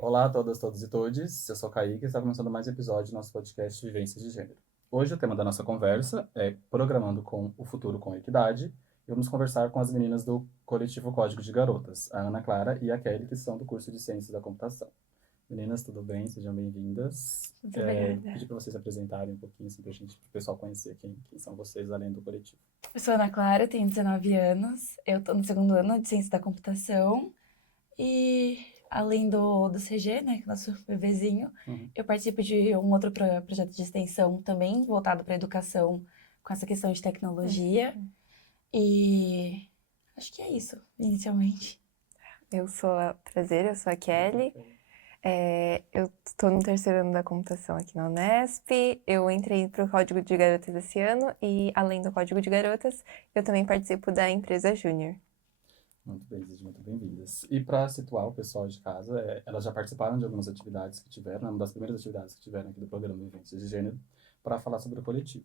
Olá a todas, todos e todes. Eu sou o Kaique e está começando mais um episódio do nosso podcast Vivências de Gênero. Hoje o tema da nossa conversa é Programando com o Futuro com Equidade e vamos conversar com as meninas do coletivo Código de Garotas, a Ana Clara e a Kelly, que são do curso de Ciências da Computação. Meninas, tudo bem? Sejam bem-vindas. Muito obrigada. Pedir para vocês se apresentarem um pouquinho, assim, para o pessoal conhecer quem são vocês além do coletivo. Eu sou Ana Clara, tenho 19 anos. Eu tô no segundo ano de Ciência da Computação. E além do CG, né, que é o nosso bebezinho, Uhum. eu participo de um outro projeto de extensão também voltado para a educação com essa questão de tecnologia. E acho que é isso, inicialmente. Eu sou a Kelly. Eu estou no terceiro ano da computação aqui na Unesp. Eu entrei para o Código de Garotas esse ano e, além do Código de Garotas, eu também participo da empresa Júnior. Muito bem, sejam muito bem-vindas. E para situar o pessoal de casa, elas já participaram de algumas atividades que tiveram, né, uma das primeiras atividades que tiveram aqui do programa Vivências de Gênero, para falar sobre o coletivo.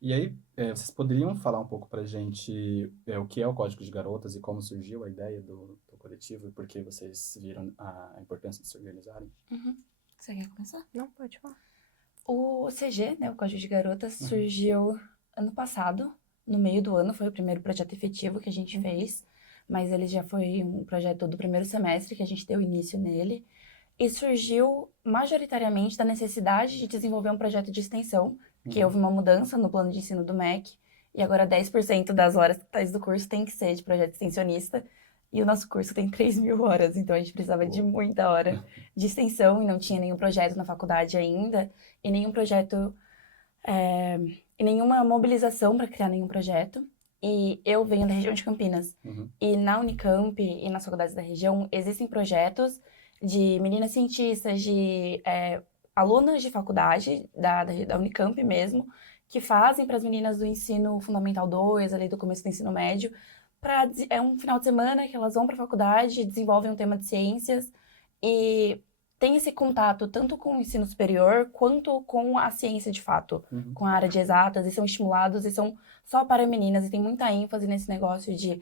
E aí, vocês poderiam falar um pouco para a gente o que é o Código de Garotas e como surgiu a ideia do coletivo e por que vocês viram a importância de se organizarem? Você quer começar? Não, pode falar. O CG, né, o Código de Garotas, surgiu ano passado, no meio do ano, foi o primeiro projeto efetivo que a gente fez, mas ele já foi um projeto do primeiro semestre que a gente deu início nele, e surgiu majoritariamente da necessidade de desenvolver um projeto de extensão, que houve uma mudança no plano de ensino do MEC, e agora 10% das horas totais do curso tem que ser de projeto extensionista, e o nosso curso tem 3.000 horas, então a gente precisava de muita hora de extensão, e não tinha nenhum projeto na faculdade ainda, e nenhum projeto, e nenhuma mobilização para criar nenhum projeto. E eu venho da região de Campinas. E na Unicamp e nas faculdades da região existem projetos de meninas cientistas, de alunas de faculdade, da Unicamp mesmo, que fazem para as meninas do ensino fundamental 2, ali do começo do ensino médio, é um final de semana que elas vão para a faculdade, desenvolvem um tema de ciências e tem esse contato tanto com o ensino superior quanto com a ciência de fato, com a área de exatas, e são estimulados e são só para meninas, e tem muita ênfase nesse negócio de,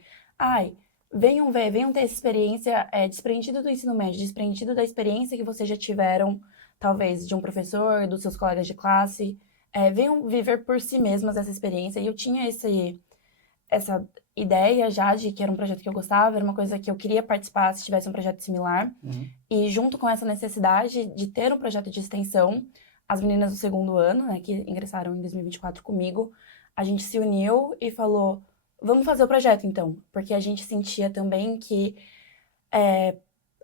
venham ver, venham ter essa experiência desprendido do ensino médio, desprendido da experiência que vocês já tiveram, talvez de um professor, dos seus colegas de classe, venham viver por si mesmas essa experiência. E eu tinha essa ideia já de que era um projeto que eu gostava, era uma coisa que eu queria participar se tivesse um projeto similar. E junto com essa necessidade de ter um projeto de extensão, as meninas do segundo ano, né, que ingressaram em 2024 comigo, a gente se uniu e falou, vamos fazer o projeto então, porque a gente sentia também que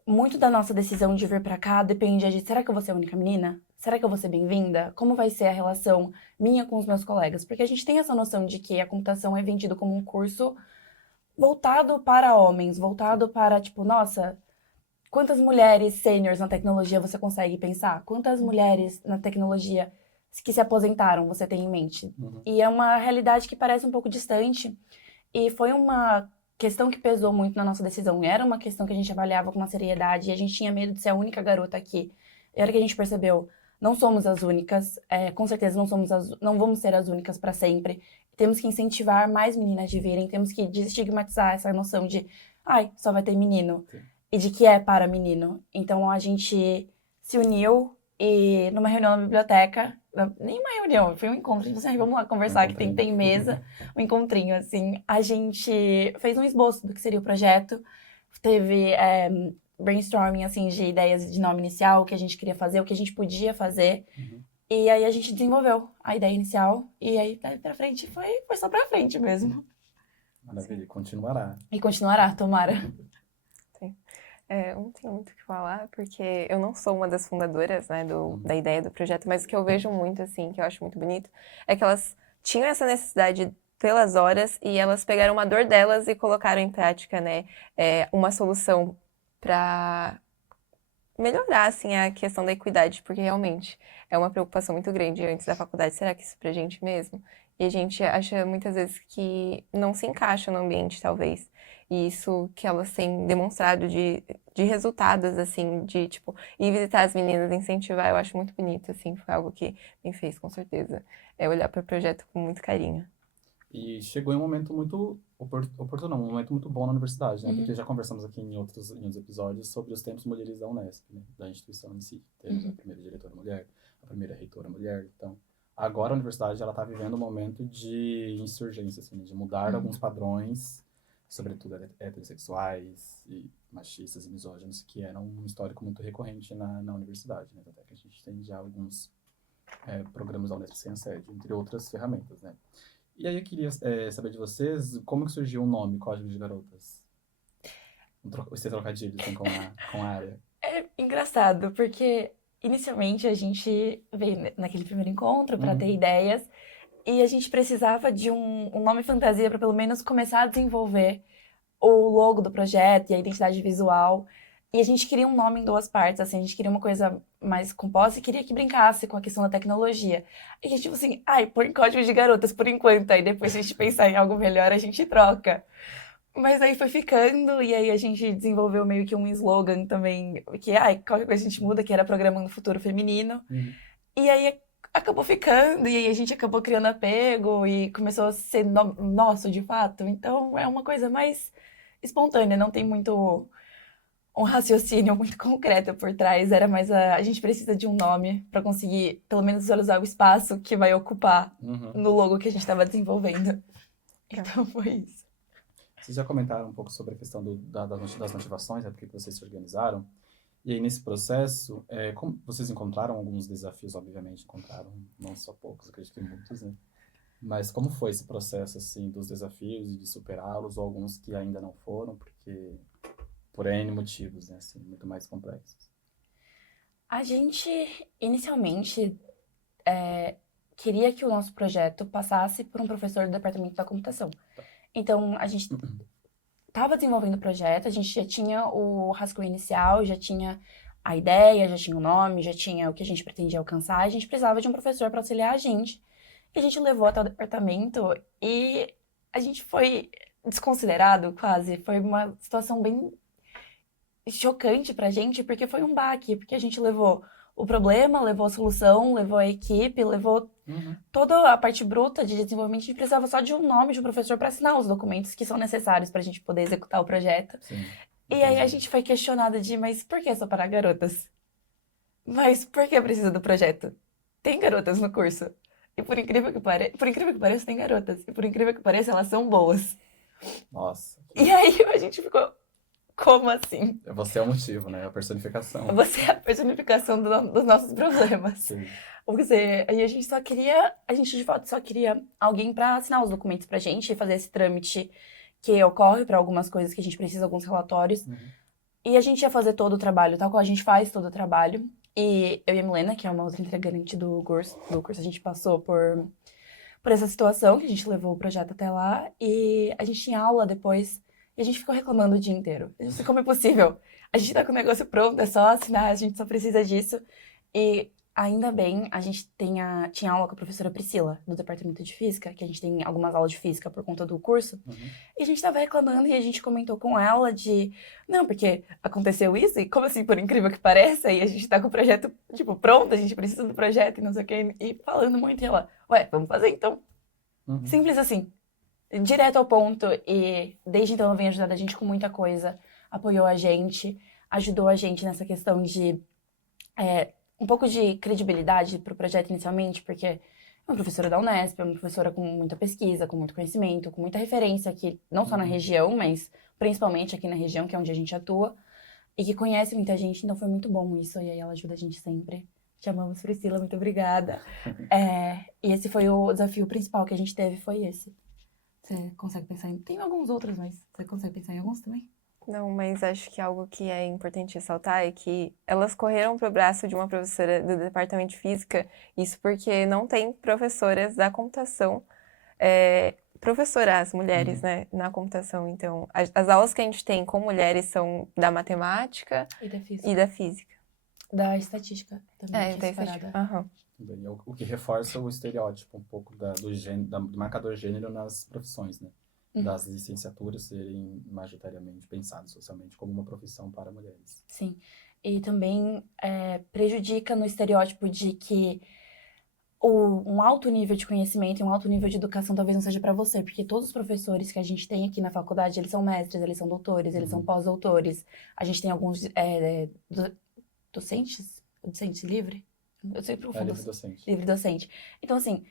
muito da nossa decisão de vir pra cá dependia de, será que eu vou ser a única menina? Será que eu vou ser bem-vinda? Como vai ser a relação minha com os meus colegas? Porque a gente tem essa noção de que a computação é vendido como um curso voltado para homens, voltado para, tipo, nossa, quantas mulheres sêniores na tecnologia você consegue pensar? Quantas mulheres na tecnologia que se aposentaram você tem em mente? E é uma realidade que parece um pouco distante. E foi uma questão que pesou muito na nossa decisão. Era uma questão que a gente avaliava com uma seriedade e a gente tinha medo de ser a única garota aqui. E a hora que a gente percebeu, não somos as únicas, com certeza não vamos ser as únicas para sempre. Temos que incentivar mais meninas de virem, temos que desestigmatizar essa noção de, só vai ter menino. Sim. E de que é para menino. Então a gente se uniu e numa reunião na biblioteca, nem uma reunião, foi um encontro, assim, vamos lá conversar, que tem mesa, um encontrinho, assim, a gente fez um esboço do que seria o projeto, teve brainstorming, assim, de ideias de nome inicial, o que a gente queria fazer, o que a gente podia fazer, e aí a gente desenvolveu a ideia inicial, e aí daí pra frente foi só pra frente mesmo. Maravilha, e continuará. E continuará, tomara. Eu não tenho muito o que falar, porque eu não sou uma das fundadoras, né, da ideia do projeto, mas o que eu vejo muito, assim, que eu acho muito bonito, é que elas tinham essa necessidade pelas horas e elas pegaram uma dor delas e colocaram em prática, né, uma solução para melhorar, assim, a questão da equidade, porque realmente é uma preocupação muito grande antes da faculdade. Será que isso é pra gente mesmo? E a gente acha muitas vezes que não se encaixa no ambiente, talvez. E isso que elas têm demonstrado de resultados, assim, de, tipo, ir visitar as meninas, incentivar, eu acho muito bonito, assim, foi algo que me fez, com certeza, olhar para o projeto com muito carinho. E chegou em um momento muito oportuno, um momento muito bom na universidade, né? Uhum. Porque já conversamos aqui em outros episódios sobre os tempos mulheres da Unesp, né? Da instituição em si. Temos a primeira diretora mulher, a primeira reitora mulher. Então, agora a universidade ela está vivendo um momento de insurgência, assim, de mudar alguns padrões, sobretudo heterossexuais e machistas e misóginos, que eram um histórico muito recorrente na universidade, né? Até que a gente tem já alguns programas da Unesp sem assédio, entre outras ferramentas, né? E aí eu queria saber de vocês como que surgiu o nome Código de Garotas? Esse trocadilho assim, com a área. É engraçado, porque inicialmente a gente veio naquele primeiro encontro para ter ideias e a gente precisava de um nome fantasia para pelo menos começar a desenvolver o logo do projeto e a identidade visual. E a gente queria um nome em duas partes, assim, a gente queria uma coisa mais composta e queria que brincasse com a questão da tecnologia. E a gente, tipo assim, põe Código de Garotas por enquanto, aí depois se a gente pensar em algo melhor, a gente troca. Mas aí foi ficando, e aí a gente desenvolveu meio que um slogan também, que, qualquer coisa a gente muda, que era Programando o Futuro Feminino. E aí acabou ficando, e aí a gente acabou criando apego, e começou a ser nosso, de fato. Então é uma coisa mais espontânea, não tem muito um raciocínio muito concreto por trás. Era mais a gente precisa de um nome para conseguir, pelo menos, visualizar o espaço que vai ocupar no logo que a gente estava desenvolvendo. Então foi isso. Vocês já comentaram um pouco sobre a questão das motivações, né, porque vocês se organizaram. E aí, nesse processo, como vocês encontraram alguns desafios, obviamente, encontraram não só poucos, acredito que muitos, né? Mas como foi esse processo, assim, dos desafios e de superá-los, ou alguns que ainda não foram, porque por N motivos, né, assim, muito mais complexos? A gente, inicialmente, queria que o nosso projeto passasse por um professor do departamento da computação. Então, a gente estava desenvolvendo o projeto, a gente já tinha o rascunho inicial, já tinha a ideia, já tinha o nome, já tinha o que a gente pretendia alcançar. A gente precisava de um professor para auxiliar a gente. E a gente levou até o departamento e a gente foi desconsiderado, quase. Foi uma situação bem chocante pra gente, porque foi um baque, porque a gente levou o problema, levou a solução, levou a equipe, levou toda a parte bruta de desenvolvimento. A gente precisava só de um nome de um professor para assinar os documentos que são necessários para a gente poder executar o projeto. Sim. E aí a gente foi questionada mas por que só para garotas? Mas por que precisa do projeto? Tem garotas no curso. E por incrível que pareça, tem garotas. E por incrível que pareça, elas são boas. Nossa. E aí a gente ficou, como assim? Você é o motivo, né? A personificação. Você é a personificação dos nossos problemas. Sim. Aí a gente de fato só queria alguém para assinar os documentos pra gente e fazer esse trâmite que ocorre para algumas coisas que a gente precisa, alguns relatórios. E a gente ia fazer todo o trabalho, tal qual a gente faz todo o trabalho. E eu e a Milena, que é uma outra integrante do curso, a gente passou por essa situação, que a gente levou o projeto até lá. E a gente tinha aula depois e a gente ficou reclamando o dia inteiro. A gente, como é possível? A gente tá com o negócio pronto, é só assinar, a gente só precisa disso. E ainda bem, a gente tinha aula com a professora Priscila, do departamento de física, que a gente tem algumas aulas de física por conta do curso. E a gente tava reclamando e a gente comentou com ela não, porque aconteceu isso, e como assim, por incrível que pareça, e a gente tá com o projeto, tipo, pronto, a gente precisa do projeto e não sei o quê, e falando muito, e ela, vamos fazer então. Simples assim. Direto ao ponto, e desde então ela vem ajudando a gente com muita coisa, apoiou a gente, ajudou a gente nessa questão de um pouco de credibilidade pro projeto inicialmente, porque é uma professora da Unesp, é uma professora com muita pesquisa, com muito conhecimento, com muita referência aqui, não só na região, mas principalmente aqui na região, que é onde a gente atua, e que conhece muita gente, então foi muito bom isso, e aí ela ajuda a gente sempre. Te amamos, Priscila, muito obrigada. E esse foi o desafio principal que a gente teve, foi esse. Você consegue pensar em... Tem alguns outros, mas você consegue pensar em alguns também? Não, mas acho que algo que é importante ressaltar é que elas correram pro braço de uma professora do departamento de física, isso porque não tem professoras da computação, professoras mulheres, né, na computação. Então, as aulas que a gente tem com mulheres são da matemática E da física. e da física. Da estatística também. Da estatística. O que reforça o estereótipo um pouco do marcador gênero nas profissões, né? Das licenciaturas serem majoritariamente pensadas socialmente como uma profissão para mulheres. Sim. E também prejudica no estereótipo de que um alto nível de conhecimento e um alto nível de educação talvez não seja para você, porque todos os professores que a gente tem aqui na faculdade, eles são mestres, eles são doutores, eles são pós-doutores. A gente tem alguns docentes? Docente livre? Eu sempre confundo. livre docente. Livre docente. Então, assim,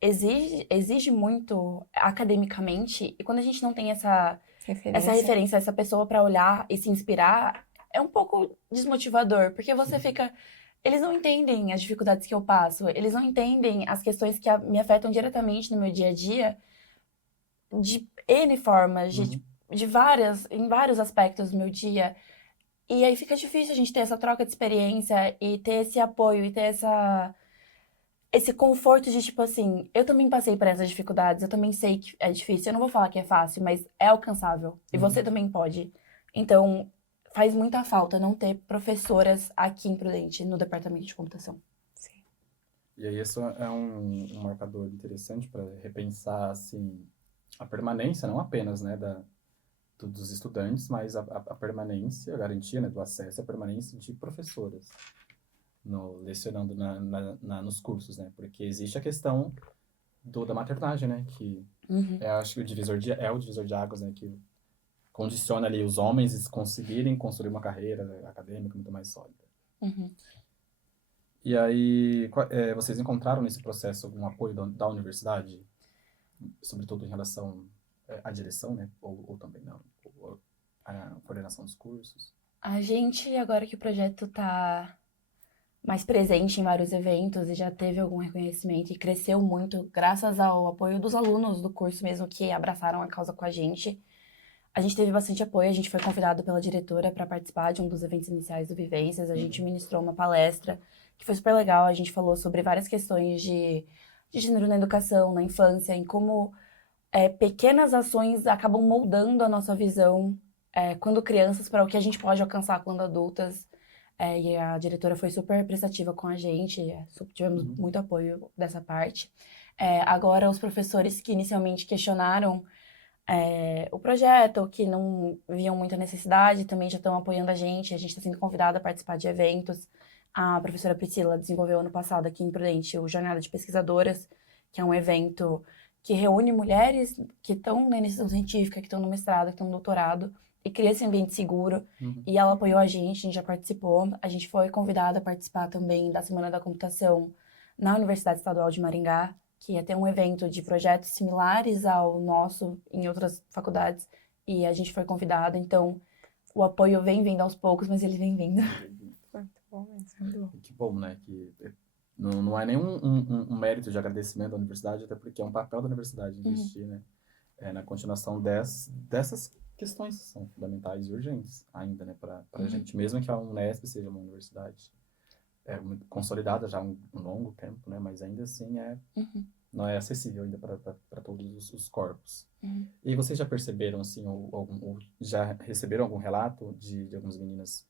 exige muito academicamente, e quando a gente não tem essa referência, essa pessoa para olhar e se inspirar, é um pouco desmotivador, porque você fica... Eles não entendem as dificuldades que eu passo, eles não entendem as questões que me afetam diretamente no meu dia a dia, de N formas, em vários aspectos do meu dia. E aí fica difícil a gente ter essa troca de experiência e ter esse apoio e ter esse conforto de, tipo assim, eu também passei por essas dificuldades, eu também sei que é difícil, eu não vou falar que é fácil, mas é alcançável. E você também pode. Então, faz muita falta não ter professoras aqui em Prudente, no departamento de computação. Sim. E aí isso é um marcador interessante para repensar, assim, a permanência, não apenas, né, dos estudantes, mas a permanência, a garantia, né, do acesso, a permanência de professoras lecionando nos cursos, né? Porque existe a questão da maternagem, né? Que acho que o divisor de águas, né? Que condiciona ali os homens conseguirem construir uma carreira acadêmica muito mais sólida. E aí, vocês encontraram nesse processo algum apoio da universidade, sobretudo em relação à direção, né? Ou também não, ou a coordenação dos cursos? A gente, agora que o projeto está mais presente em vários eventos e já teve algum reconhecimento e cresceu muito graças ao apoio dos alunos do curso mesmo que abraçaram a causa com a gente. A gente teve bastante apoio, a gente foi convidado pela diretora para participar de um dos eventos iniciais do Vivências, a gente ministrou uma palestra que foi super legal, a gente falou sobre várias questões de gênero na educação, na infância, em como pequenas ações acabam moldando a nossa visão quando crianças para o que a gente pode alcançar quando adultas. E a diretora foi super prestativa com a gente, tivemos muito apoio dessa parte. Agora, os professores que inicialmente questionaram o projeto, que não viam muita necessidade, também já estão apoiando a gente está sendo convidada a participar de eventos. A professora Priscila desenvolveu ano passado aqui em Prudente o Jornada de Pesquisadoras, que é um evento que reúne mulheres que estão na iniciação científica, que estão no mestrado, que estão no doutorado, e cria esse ambiente seguro. E ela apoiou a gente já participou. A gente foi convidada a participar também da Semana da Computação na Universidade Estadual de Maringá, que ia ter um evento de projetos similares ao nosso em outras faculdades, e a gente foi convidada. Então, o apoio vem vindo aos poucos, mas ele vem vindo. Muito bom mesmo. Que bom, né? Que não é nenhum um mérito de agradecimento da universidade, até porque é um papel da universidade investir, né? Na continuação dessas questões que são fundamentais e urgentes ainda, né, para a gente, mesmo que a Unesp seja uma universidade consolidada já há um longo tempo, né, mas ainda assim não é acessível ainda para todos os corpos. E vocês já perceberam, assim, ou já receberam algum relato de algumas meninas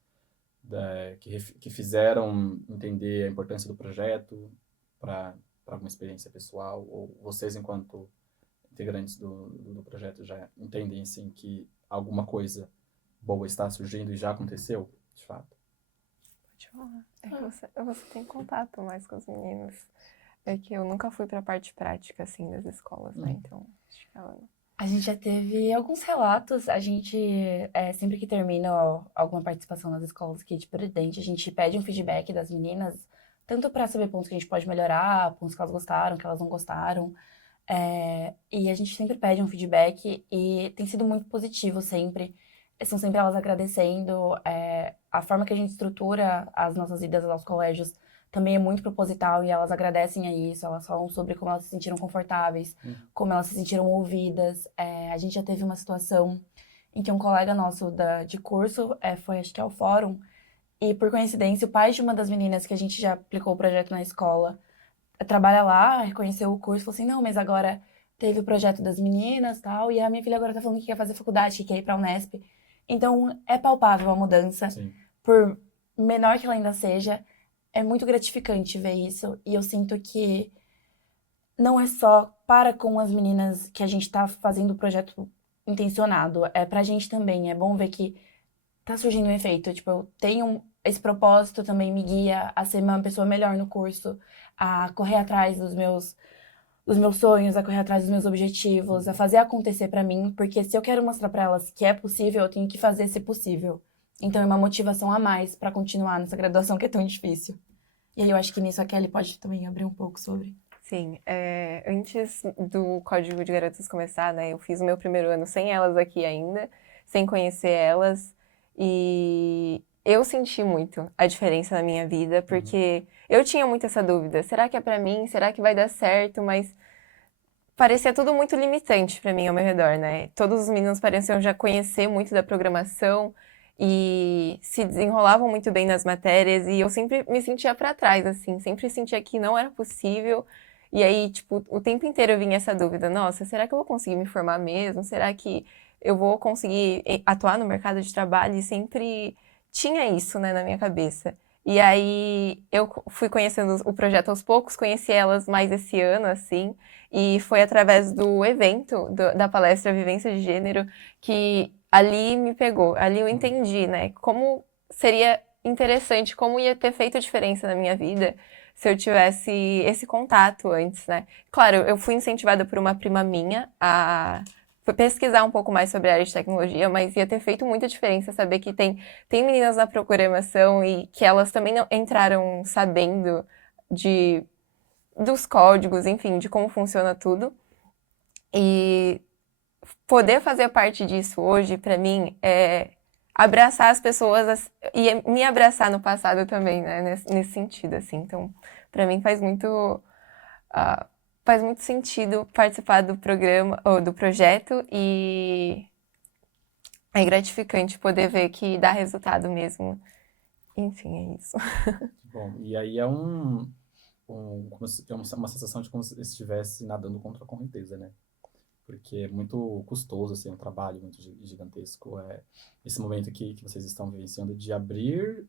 que fizeram entender a importância do projeto para alguma experiência pessoal, ou vocês, enquanto integrantes do projeto, já entendem, assim, que alguma coisa boa está surgindo e já aconteceu, de fato? Pode falar. Você tem contato mais com os meninos. É que eu nunca fui para a parte prática, assim, das escolas, né? Então, acho que ela... A gente já teve alguns relatos. A gente, sempre que termina alguma participação nas escolas aqui de Prudente, a gente pede um feedback das meninas, tanto para saber pontos que a gente pode melhorar, pontos que elas gostaram, que elas não gostaram. E a gente sempre pede um feedback e tem sido muito positivo sempre. São sempre elas agradecendo. A forma que a gente estrutura as nossas idas aos colégios também é muito proposital e elas agradecem a isso. Elas falam sobre como elas se sentiram confortáveis, como elas se sentiram ouvidas. A gente já teve uma situação em que um colega nosso de curso foi, acho que ao fórum, e por coincidência o pai de uma das meninas que a gente já aplicou o projeto na escola trabalha lá, reconheceu o curso, falou assim, não, mas agora teve o projeto das meninas e tal, e a minha filha agora tá falando que quer fazer faculdade, que quer ir pra Unesp. Então, é palpável a mudança. Sim. Por menor que ela ainda seja, é muito gratificante ver isso, e eu sinto que não é só para com as meninas que a gente tá fazendo o projeto intencionado, é pra gente também, é bom ver que tá surgindo um efeito, tipo, eu tenho esse propósito também me guia a ser uma pessoa melhor no curso, a correr atrás dos meus sonhos, a correr atrás dos meus objetivos, a fazer acontecer pra mim, porque se eu quero mostrar pra elas que é possível, eu tenho que fazer ser possível. Então é uma motivação a mais pra continuar nessa graduação que é tão difícil. E aí eu acho que nisso a Kelly pode também abrir um pouco sobre. Sim, antes do Código de Garotas começar, né, eu fiz o meu primeiro ano sem elas aqui ainda, sem conhecer elas, e eu senti muito a diferença na minha vida, porque eu tinha muito essa dúvida, será que é pra mim? Será que vai dar certo? Mas parecia tudo muito limitante pra mim ao meu redor, né? Todos os meninos pareciam já conhecer muito da programação e se desenrolavam muito bem nas matérias e eu sempre me sentia pra trás, assim, sempre sentia que não era possível. E aí, tipo, o tempo inteiro vinha essa dúvida, nossa, será que eu vou conseguir me formar mesmo? Será que eu vou conseguir atuar no mercado de trabalho? E sempre tinha isso, né, na minha cabeça. E aí eu fui conhecendo o projeto aos poucos, conheci elas mais esse ano, assim, e foi através do evento, da palestra Vivência de Gênero, que ali me pegou. Ali eu entendi, né, como seria interessante, como ia ter feito diferença na minha vida se eu tivesse esse contato antes, né. Claro, eu fui incentivada por uma prima minha a pesquisar um pouco mais sobre a área de tecnologia, mas ia ter feito muita diferença saber que tem meninas na programação e que elas também não entraram sabendo dos códigos, enfim, de como funciona tudo. E poder fazer parte disso hoje, pra mim, é abraçar as pessoas e me abraçar no passado também, né? Nesse sentido, assim. Então, pra mim ah, faz muito sentido participar do programa, ou do projeto, e é gratificante poder ver que dá resultado mesmo. Enfim, é isso. Bom, e aí é uma sensação de como se estivesse nadando contra a correnteza, né? Porque é muito custoso, assim, é um trabalho muito gigantesco. Esse momento que vocês estão vivenciando de abrir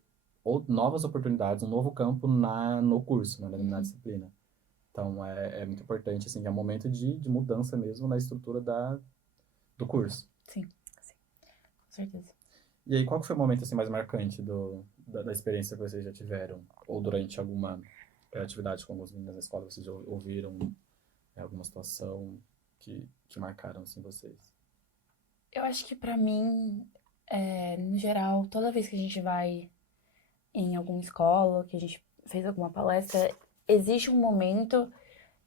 novas oportunidades, um novo campo no curso, né, na disciplina. Então, é muito importante, assim, é um momento de mudança mesmo na estrutura do curso. Sim, com certeza. E aí, qual que foi o momento, assim, mais marcante da experiência que vocês já tiveram? Ou durante alguma atividade com alguns meninos na escola, vocês já ouviram alguma situação que marcaram, assim, vocês? Eu acho que pra mim, no geral, toda vez que a gente vai em alguma escola, que a gente fez alguma palestra, existe um momento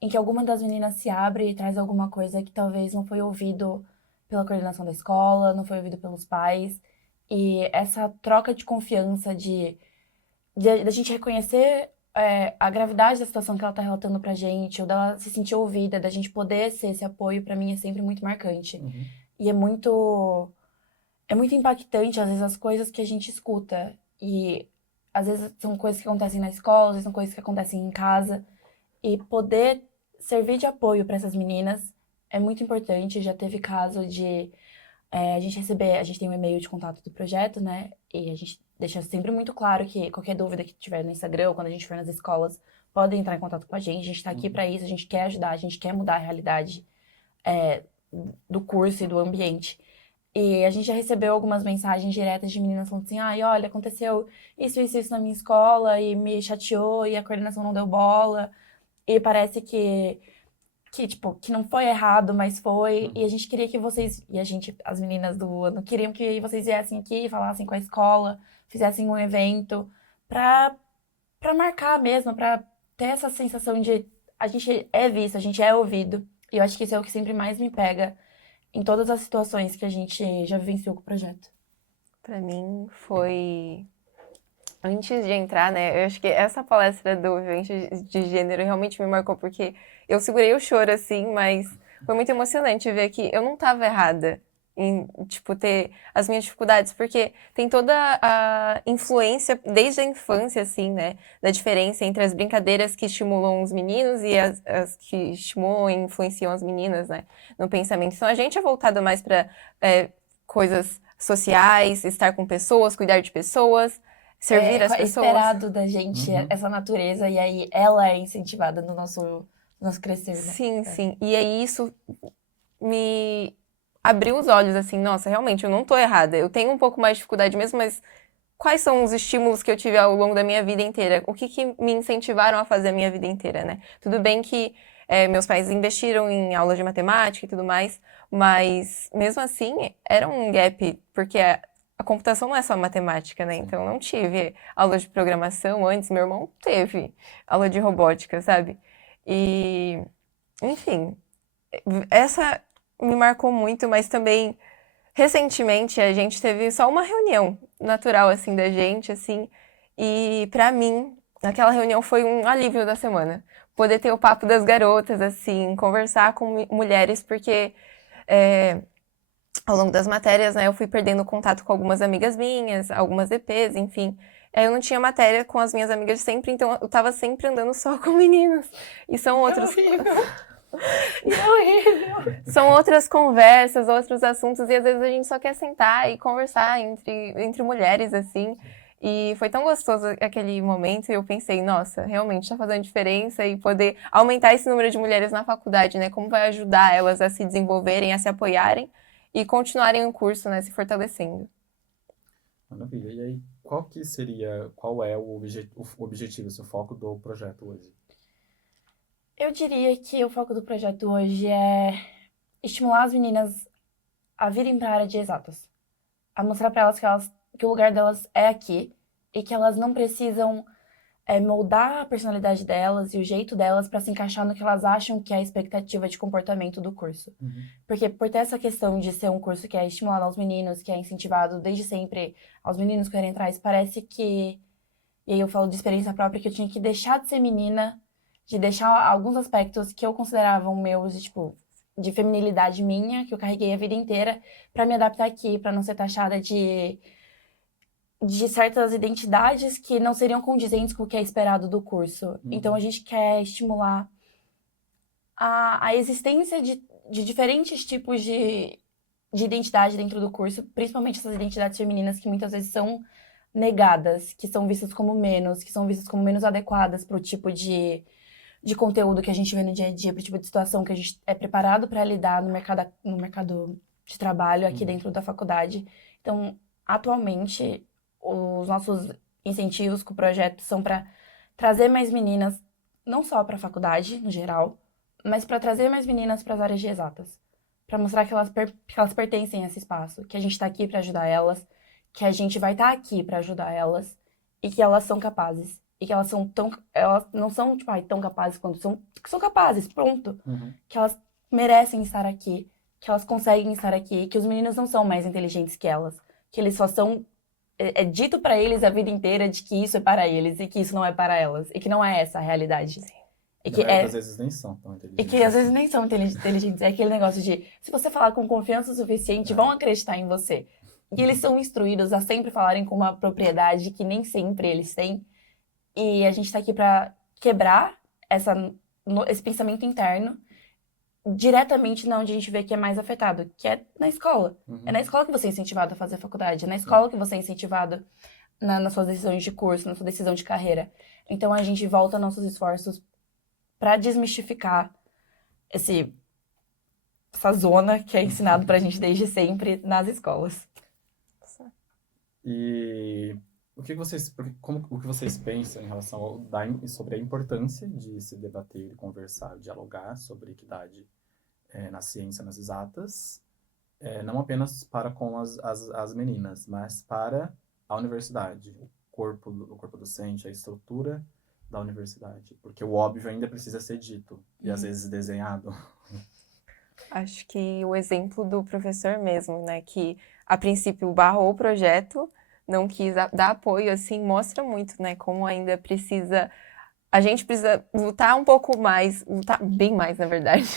em que alguma das meninas se abre e traz alguma coisa que talvez não foi ouvido pela coordenação da escola, não foi ouvido pelos pais. E essa troca de confiança da gente reconhecer a gravidade da situação que ela tá relatando pra gente, ou dela se sentir ouvida, da gente poder ser esse apoio, pra mim é sempre muito marcante. E é muito impactante, às vezes, as coisas que a gente escuta. E às vezes são coisas que acontecem na escola, às vezes são coisas que acontecem em casa. E poder servir de apoio para essas meninas é muito importante. Já teve caso de a gente tem um e-mail de contato do projeto, né? E a gente deixa sempre muito claro que qualquer dúvida que tiver no Instagram ou quando a gente for nas escolas, podem entrar em contato com a gente tá aqui para isso, a gente quer ajudar, a gente quer mudar a realidade do curso e do ambiente. E a gente já recebeu algumas mensagens diretas de meninas falando assim, ai, olha, aconteceu isso na minha escola e me chateou e a coordenação não deu bola. E parece tipo, que não foi errado, mas foi. E a gente queria que vocês, as meninas do ano, queriam que vocês viessem aqui, falassem com a escola, fizessem um evento pra marcar mesmo, pra ter essa sensação de a gente é visto, a gente é ouvido. E eu acho que isso é o que sempre mais me pega em todas as situações que a gente já vivenciou com o projeto. Pra mim foi antes de entrar, né, eu acho que essa palestra do Vivência de Gênero realmente me marcou, porque eu segurei o choro, assim, mas foi muito emocionante ver que eu não tava errada em, tipo, ter as minhas dificuldades, porque tem toda a influência, desde a infância, assim, né, da diferença entre as brincadeiras que estimulam os meninos e as que estimulam e influenciam as meninas, né, no pensamento. Então, a gente é voltado mais para coisas sociais, estar com pessoas, cuidar de pessoas, servir as É pessoas. esperado da gente essa natureza, e aí ela é incentivada no nosso crescer, né? Sim, sim. E aí isso me abriu os olhos, assim, nossa, realmente, eu não tô errada. Eu tenho um pouco mais de dificuldade mesmo, mas quais são os estímulos que eu tive ao longo da minha vida inteira? O que me incentivaram a fazer a minha vida inteira, né? Tudo bem que meus pais investiram em aulas de matemática e tudo mais, mas mesmo assim era um gap, porque a computação não é só matemática, né? Então eu não tive aula de programação antes, meu irmão teve aula de robótica, sabe? E, enfim, essa me marcou muito, mas também recentemente a gente teve só uma reunião natural assim da gente, assim, e pra mim aquela reunião foi um alívio da semana. Poder ter o papo das garotas, assim, conversar com mulheres, porque ao longo das matérias, né, eu fui perdendo contato com algumas amigas minhas, algumas DPs, enfim. Eu não tinha matéria com as minhas amigas sempre, então eu tava sempre andando só com meninos. E são outros. E é horrível. São outras conversas, outros assuntos, e às vezes a gente só quer sentar e conversar entre mulheres, assim. E foi tão gostoso aquele momento, e eu pensei, nossa, realmente tá fazendo diferença, e poder aumentar esse número de mulheres na faculdade, né? Como vai ajudar elas a se desenvolverem, a se apoiarem e continuarem o curso, né? Se fortalecendo. Maravilha. E aí, qual é o objetivo, o seu foco do projeto hoje? Eu diria que o foco do projeto hoje é estimular as meninas a virem para a área de exatas. A mostrar para elas que o lugar delas é aqui e que elas não precisam moldar a personalidade delas e o jeito delas para se encaixar no que elas acham que é a expectativa de comportamento do curso. Uhum. Porque por ter essa questão de ser um curso que é estimulado aos meninos, que é incentivado desde sempre aos meninos correrem atrás, parece que, e aí eu falo de experiência própria, que eu tinha que deixar de ser menina, de deixar alguns aspectos que eu considerava meus, de feminilidade minha, que eu carreguei a vida inteira, para me adaptar aqui, para não ser taxada de certas identidades que não seriam condizentes com o que é esperado do curso. Uhum. Então a gente quer estimular a existência de diferentes tipos de identidade dentro do curso, principalmente essas identidades femininas que muitas vezes são negadas, que são vistas como menos, que são vistas como menos adequadas para o tipo de conteúdo que a gente vê no dia a dia, para o tipo de situação que a gente é preparado para lidar no mercado de trabalho aqui dentro da faculdade. Então, atualmente, os nossos incentivos com o projeto são para trazer mais meninas, não só para a faculdade, no geral, mas para trazer mais meninas para as áreas de exatas. Para mostrar que elas pertencem a esse espaço, que a gente está aqui para ajudar elas, que a gente vai estar aqui para ajudar elas e que elas são capazes. E que elas não são, tão capazes quanto são capazes, pronto. Uhum. Que elas merecem estar aqui, que elas conseguem estar aqui, que os meninos não são mais inteligentes que elas, que eles só são, é dito para eles a vida inteira de que isso é para eles e que isso não é para elas, e que não é essa a realidade. E que Às vezes nem são tão inteligentes. E que às vezes nem são inteligentes, é aquele negócio de, se você falar com confiança o suficiente, vão acreditar em você. E eles são instruídos a sempre falarem com uma propriedade que nem sempre eles têm. E a gente tá aqui pra quebrar esse pensamento interno diretamente na onde a gente vê que é mais afetado, que é na escola. Uhum. É na escola que você é incentivado a fazer faculdade, é na escola que você é incentivado nas suas decisões de curso, na sua decisão de carreira. Então a gente volta nossos esforços pra desmistificar essa zona que é ensinado pra gente desde sempre nas escolas. E o que vocês pensam em relação sobre a importância de se debater, conversar, dialogar sobre equidade na ciência, nas exatas, não apenas para com as meninas, mas para a universidade, o corpo docente, a estrutura da universidade, porque o óbvio ainda precisa ser dito e às vezes desenhado. Acho que o exemplo do professor mesmo, né, que a princípio barrou o projeto, não quis dar apoio, assim, mostra muito, né, como ainda a gente precisa lutar um pouco mais, lutar bem mais, na verdade,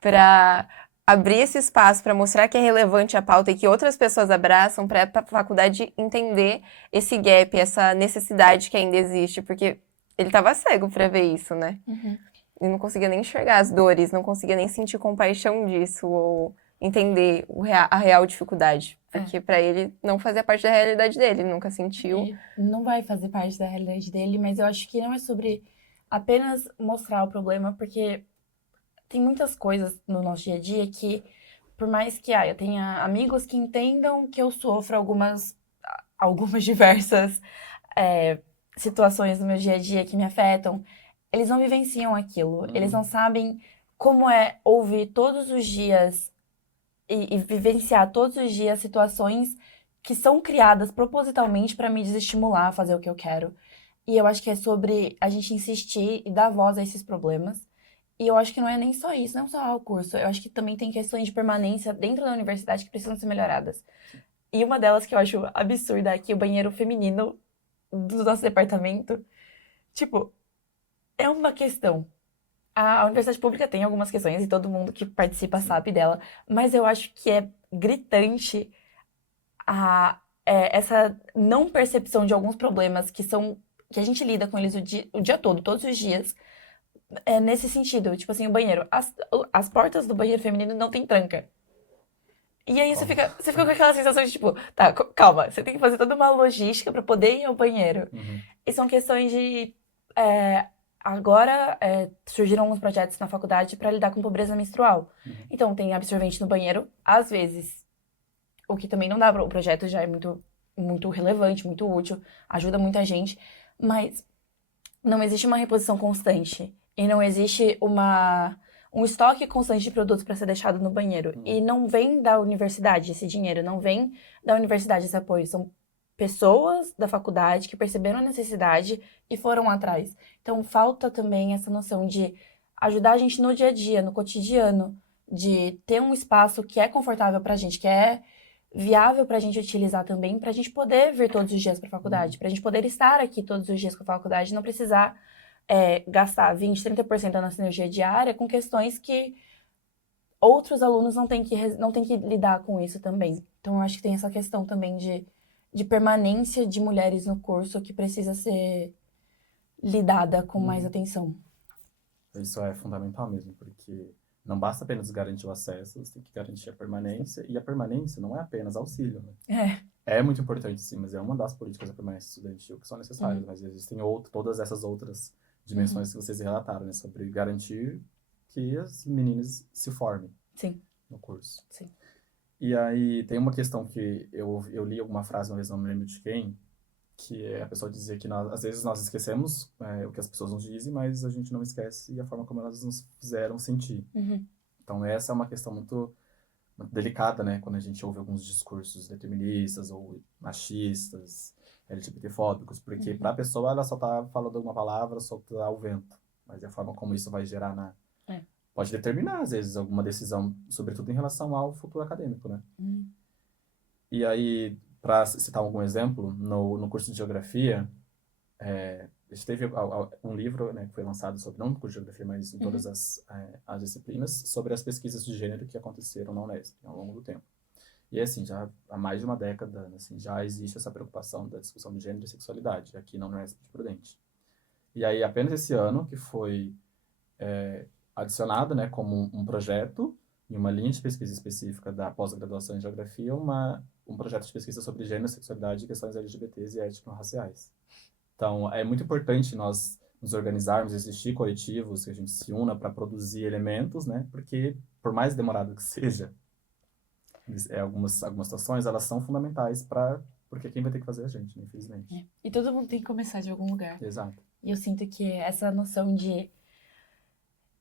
para abrir esse espaço, para mostrar que é relevante a pauta e que outras pessoas abraçam, para a faculdade entender esse gap, essa necessidade que ainda existe, porque ele estava cego para ver isso, né? Uhum. Ele não conseguia nem enxergar as dores, não conseguia nem sentir compaixão disso, ou entender a real dificuldade. Porque para ele não fazia parte da realidade dele, ele nunca sentiu. E não vai fazer parte da realidade dele, mas eu acho que não é sobre apenas mostrar o problema, porque tem muitas coisas no nosso dia a dia que, por mais que eu tenha amigos que entendam que eu sofro algumas diversas situações no meu dia a dia que me afetam, eles não vivenciam aquilo. Eles não sabem como é ouvir todos os dias e vivenciar todos os dias situações que são criadas propositalmente para me desestimular a fazer o que eu quero. E eu acho que é sobre a gente insistir e dar voz a esses problemas. E eu acho que não é nem só isso, não só o curso. Eu acho que também tem questões de permanência dentro da universidade que precisam ser melhoradas. E uma delas que eu acho absurda é que o banheiro feminino do nosso departamento, tipo, é uma questão. A universidade pública tem algumas questões e todo mundo que participa sabe dela, mas eu acho que é gritante essa não percepção de alguns problemas que a gente lida com eles o dia todo, todos os dias, nesse sentido. Tipo assim, o banheiro. As portas do banheiro feminino não tem tranca. E aí você fica com aquela sensação de tipo, tá, calma, você tem que fazer toda uma logística pra poder ir ao banheiro. E são questões de. Agora surgiram alguns projetos na faculdade pra lidar com pobreza menstrual. Então tem absorvente no banheiro, às vezes. O que também não dá para o projeto já é muito, muito relevante, muito útil, ajuda muita gente, mas não existe uma reposição constante e não existe um estoque constante de produtos para ser deixado no banheiro. E não vem da universidade esse dinheiro, não vem da universidade esse apoio. São pessoas da faculdade que perceberam a necessidade e foram atrás. Então falta também essa noção de ajudar a gente no dia a dia, no cotidiano, de ter um espaço que é confortável pra gente, que é viável pra gente utilizar também, pra gente poder vir todos os dias pra faculdade, pra gente poder estar aqui todos os dias com a faculdade, não precisar gastar 20, 30% da nossa energia diária com questões que outros alunos não têm que lidar com isso também. Então, eu acho que tem essa questão também de permanência de mulheres no curso que precisa ser lidada com mais atenção. Isso é fundamental mesmo, porque não basta apenas garantir o acesso, você tem que garantir a permanência, e a permanência não é apenas auxílio, né? É muito importante, sim, mas é uma das políticas da permanência estudantil que são necessárias, mas existem todas essas outras dimensões que vocês relataram, né? Sobre garantir que as meninas se formem no curso. Sim. E aí tem uma questão que eu li alguma frase uma vez, não me lembro de quem, que a pessoa dizia que às vezes nós esquecemos o que as pessoas nos dizem, mas a gente não esquece a forma como elas nos fizeram sentir. Então essa é uma questão muito, muito delicada, né? Quando a gente ouve alguns discursos deterministas ou machistas, LGBTfóbicos, porque para a pessoa ela só tá falando uma palavra, soltar o vento. Mas a forma como isso vai gerar pode determinar, às vezes, alguma decisão, sobretudo em relação ao futuro acadêmico, né? E aí, para citar algum exemplo, no curso de Geografia, a gente teve um livro, né, que foi lançado sobre, não no curso de Geografia, mas em todas as disciplinas, sobre as pesquisas de gênero que aconteceram na Unesp ao longo do tempo. E assim, já há mais de uma década, assim, já existe essa preocupação da discussão de gênero e sexualidade aqui na Unesp de Prudente. E aí, apenas esse ano que foi adicionado, né, como um projeto em uma linha de pesquisa específica da pós-graduação em Geografia, um projeto de pesquisa sobre gênero, sexualidade e questões LGBTs e étnico-raciais. Então, é muito importante nós nos organizarmos, existir coletivos, que a gente se una para produzir elementos, né? Porque, por mais demorado que seja, algumas situações, elas são fundamentais porque quem vai ter que fazer é a gente, né? Infelizmente. E todo mundo tem que começar de algum lugar. Exato. E eu sinto que essa noção de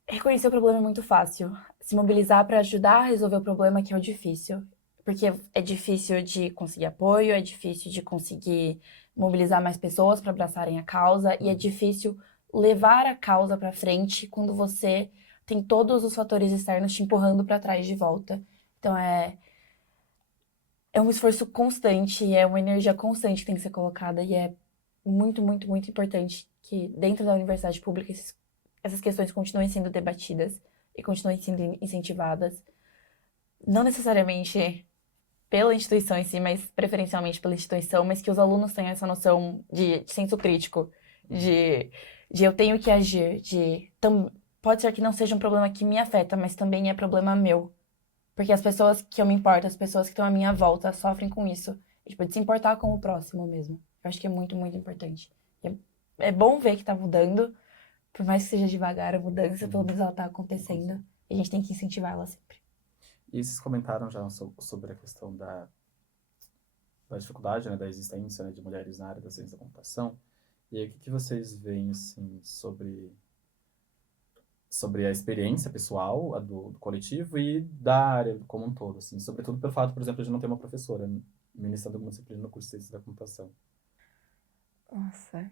reconhecer o problema é muito fácil. Se mobilizar para ajudar a resolver o problema que é o difícil. Porque é difícil de conseguir apoio, é difícil de conseguir mobilizar mais pessoas para abraçarem a causa, e é difícil levar a causa para frente quando você tem todos os fatores externos te empurrando para trás de volta. Então é um esforço constante, é uma energia constante que tem que ser colocada, e é muito, muito, muito importante que dentro da universidade pública essas questões continuem sendo debatidas e continuem sendo incentivadas. Não necessariamente pela instituição em si, mas preferencialmente pela instituição, mas que os alunos tenham essa noção de senso crítico, de eu tenho que agir, pode ser que não seja um problema que me afeta, mas também é problema meu. Porque as pessoas que eu me importo, as pessoas que estão à minha volta sofrem com isso. E, de se importar com o próximo mesmo. Eu acho que é muito, muito importante. É bom ver que tá mudando, por mais que seja devagar a mudança, pelo menos ela tá acontecendo. E a gente tem que incentivar ela sempre. E vocês comentaram já sobre a questão da dificuldade, né, da existência, né, de mulheres na área da ciência da computação. E aí, o que vocês veem, assim, sobre a experiência pessoal do coletivo e da área como um todo, assim, sobretudo pelo fato, por exemplo, de não ter uma professora ministrando alguma disciplina no curso de ciência da computação. Nossa,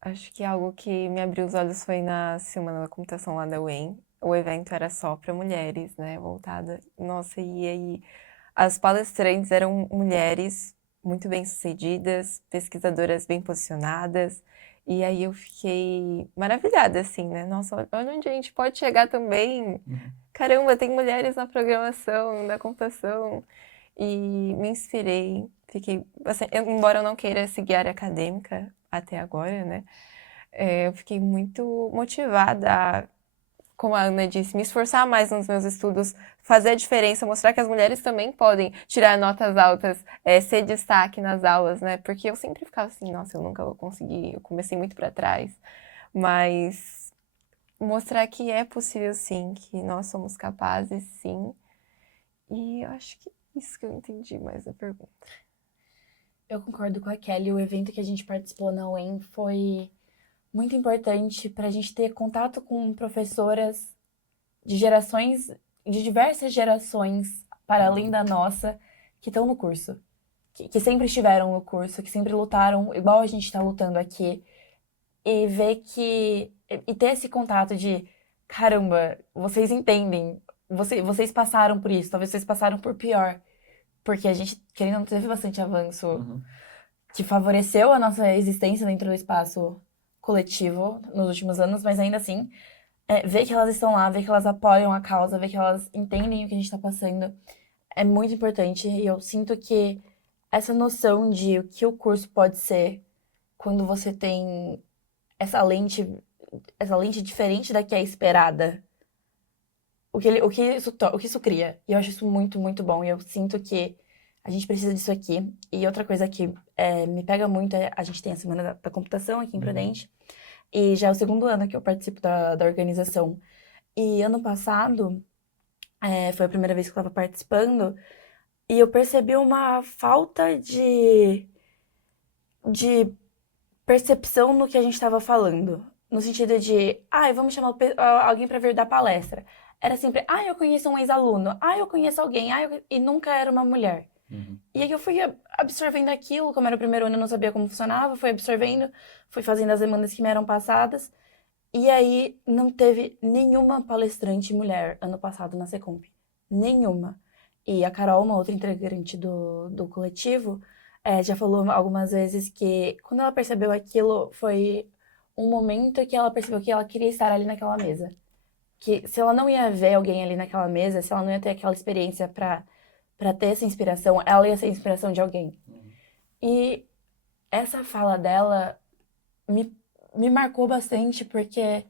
acho que algo que me abriu os olhos foi na Semana da Computação lá da UEM. O evento era só para mulheres, né, voltada. Nossa, e aí as palestrantes eram mulheres muito bem-sucedidas, pesquisadoras bem posicionadas. E aí eu fiquei maravilhada, assim, né? Nossa, olha onde a gente pode chegar também. Caramba, tem mulheres na programação, na computação. E me inspirei. Fiquei, assim, embora eu não queira seguir a área acadêmica até agora, né? Eu fiquei muito motivada a, como a Ana disse, me esforçar mais nos meus estudos, fazer a diferença, mostrar que as mulheres também podem tirar notas altas, ser destaque nas aulas, né? Porque eu sempre ficava assim, nossa, eu nunca vou conseguir, eu comecei muito para trás. Mas mostrar que é possível sim, que nós somos capazes sim. E eu acho que é isso que eu entendi mais da pergunta. Eu concordo com a Kelly. O evento que a gente participou na UEM foi muito importante para a gente ter contato com professoras de gerações, de diversas gerações, para além da nossa, que estão no curso. Que sempre estiveram no curso, que sempre lutaram, igual a gente está lutando aqui. E ver que... E ter esse contato de, caramba, vocês entendem, vocês passaram por isso, talvez vocês passaram por pior. Porque a gente, querendo ou não, teve bastante avanço que favoreceu a nossa existência dentro do espaço coletivo nos últimos anos, mas ainda assim, ver que elas estão lá, ver que elas apoiam a causa, ver que elas entendem o que a gente está passando, é muito importante. E eu sinto que essa noção de o que o curso pode ser quando você tem essa lente diferente da que é esperada, o que isso cria. E eu acho isso muito, muito bom. E eu sinto que a gente precisa disso aqui. E outra coisa que me pega muito é a gente tem a Semana da Computação aqui em Prudente. E já é o segundo ano que eu participo da organização. E ano passado, foi a primeira vez que eu estava participando. E eu percebi uma falta de percepção no que a gente estava falando. No sentido de, vamos chamar alguém para vir dar palestra. Era sempre, eu conheço um ex-aluno, eu conheço alguém, e nunca era uma mulher. E aí eu fui absorvendo aquilo, como era o primeiro ano, eu não sabia como funcionava, fui absorvendo, fui fazendo as demandas que me eram passadas. E aí não teve nenhuma palestrante mulher ano passado na Secomp. Nenhuma. E a Carol, uma outra integrante do coletivo, já falou algumas vezes que quando ela percebeu aquilo, foi um momento que ela percebeu que ela queria estar ali naquela mesa. Que se ela não ia ver alguém ali naquela mesa, se ela não ia ter aquela experiência para ter essa inspiração, ela ia ser a inspiração de alguém. E essa fala dela me marcou bastante, porque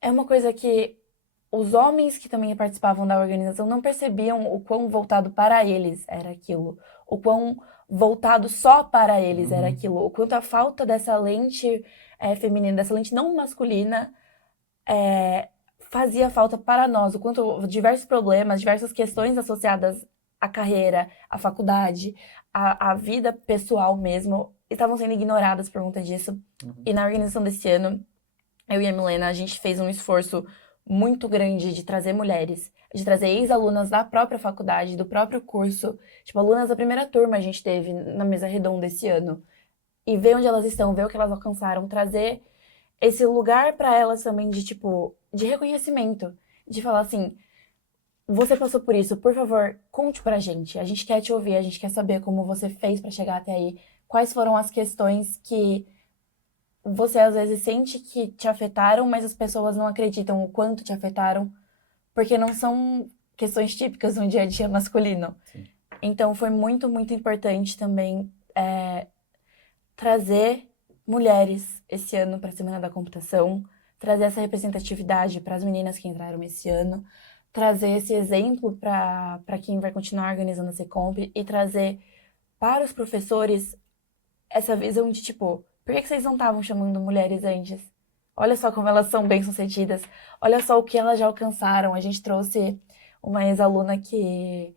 é uma coisa que os homens que também participavam da organização não percebiam o quão voltado para eles era aquilo, o quão voltado só para eles era aquilo, o quanto a falta dessa lente feminina, dessa lente não masculina, fazia falta para nós, o quanto diversos problemas, diversas questões associadas à carreira, à faculdade, à vida pessoal mesmo, estavam sendo ignoradas por conta disso. E na organização desse ano, eu e a Milena, a gente fez um esforço muito grande de trazer mulheres, de trazer ex-alunas da própria faculdade, do próprio curso, tipo, alunas da primeira turma a gente teve na mesa redonda esse ano, e ver onde elas estão, ver o que elas alcançaram, trazer esse lugar para elas também de, tipo, de reconhecimento, de falar assim, você passou por isso, por favor, conte pra gente, a gente quer te ouvir, a gente quer saber como você fez para chegar até aí, quais foram as questões que você às vezes sente que te afetaram, mas as pessoas não acreditam o quanto te afetaram, porque não são questões típicas do dia a dia masculino. Sim. Então foi muito, muito importante também trazer mulheres esse ano para a Semana da Computação, trazer essa representatividade para as meninas que entraram esse ano, trazer esse exemplo para quem vai continuar organizando a Secomp e trazer para os professores essa visão de, tipo, por que vocês não estavam chamando mulheres antes? Olha só como elas são bem-sucedidas. Olha só o que elas já alcançaram. A gente trouxe uma ex-aluna que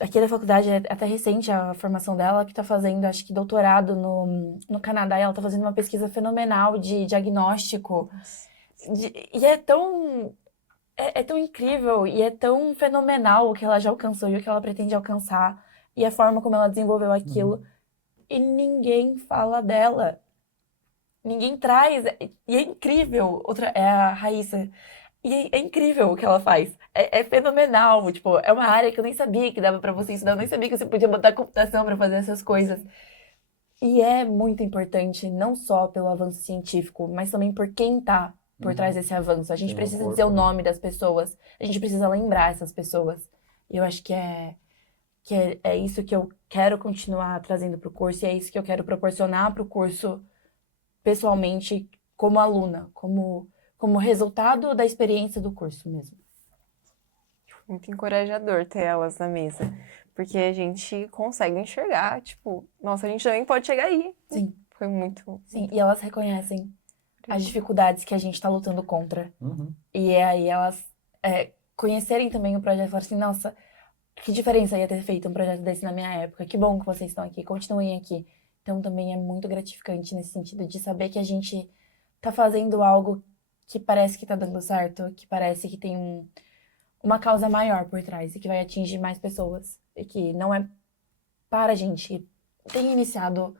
aqui da faculdade, é até recente a formação dela, que tá fazendo, acho que, doutorado no Canadá, e ela tá fazendo uma pesquisa fenomenal de diagnóstico. E é tão incrível e é tão fenomenal o que ela já alcançou e o que ela pretende alcançar e a forma como ela desenvolveu aquilo. E ninguém fala dela. Ninguém traz. E é incrível. Outra é a Raíssa. E é incrível o que ela faz. É fenomenal. Tipo, é uma área que eu nem sabia que dava pra você estudar. Eu nem sabia que você podia botar computação pra fazer essas coisas. E é muito importante, não só pelo avanço científico, mas também por quem tá por trás desse avanço. A gente Tem o precisa corpo, dizer o né? nome das pessoas. A gente precisa lembrar essas pessoas. E eu acho que é isso que eu quero continuar trazendo pro curso. E é isso que eu quero proporcionar pro curso pessoalmente, como aluna, como resultado da experiência do curso mesmo. Muito encorajador ter elas na mesa. Porque a gente consegue enxergar, tipo, nossa, a gente também pode chegar aí. Sim. Foi muito. Sim, e elas reconhecem as dificuldades que a gente tá lutando contra. Uhum. E aí elas conhecerem também o projeto e falarem assim, nossa, que diferença ia ter feito um projeto desse na minha época. Que bom que vocês estão aqui, continuem aqui. Então também é muito gratificante nesse sentido de saber que a gente tá fazendo algo que parece que tá dando certo, que parece que tem uma causa maior por trás e que vai atingir mais pessoas. E que não é para a gente. Tem iniciado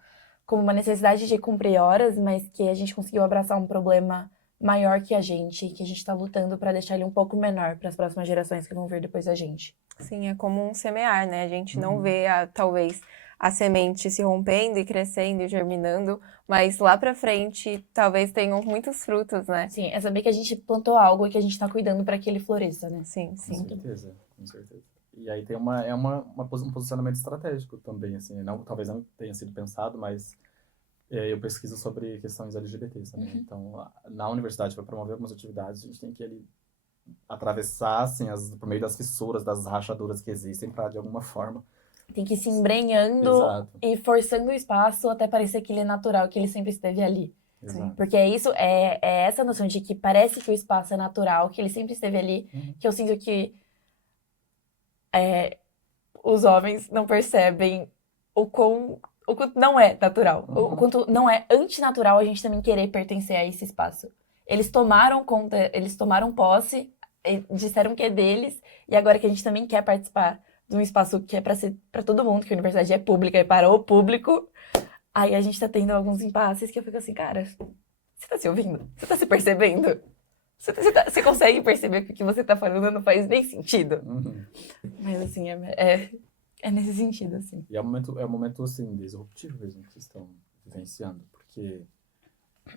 como uma necessidade de cumprir horas, mas que a gente conseguiu abraçar um problema maior que a gente, que a gente tá lutando para deixar ele um pouco menor para as próximas gerações que vão vir depois da gente. Sim, é como um semear, né? A gente não Uhum. vê, talvez, a semente se rompendo e crescendo e germinando, mas lá pra frente talvez tenham muitos frutos, né? Sim, é saber que a gente plantou algo e que a gente tá cuidando para que ele floresça, né? Sim, Com sim. certeza, com certeza. E aí tem um posicionamento estratégico também, assim, não, talvez não tenha sido pensado, mas eu pesquiso sobre questões LGBTs também. Então, na universidade, para promover algumas atividades, a gente tem que ali atravessar, assim, por meio das fissuras, das rachaduras que existem, para de alguma forma. Tem que ir se embrenhando Exato, e forçando o espaço até parecer que ele é natural, que ele sempre esteve ali. exato. Porque é isso, é essa noção de que parece que o espaço é natural, que ele sempre esteve ali, que eu sinto que os homens não percebem o quanto não é natural, o quanto não é antinatural a gente também querer pertencer a esse espaço. Eles tomaram conta, eles tomaram posse, disseram que é deles, e agora que a gente também quer participar de um espaço que é para todo mundo, que a universidade é pública, é para o público, aí a gente tá tendo alguns impasses que eu fico assim, cara, você tá se ouvindo? Você tá se percebendo? Você consegue perceber que o que você tá falando não faz nem sentido? Uhum. Mas assim, é nesse sentido, assim. E é um momento, assim, disruptivo mesmo que vocês estão vivenciando, porque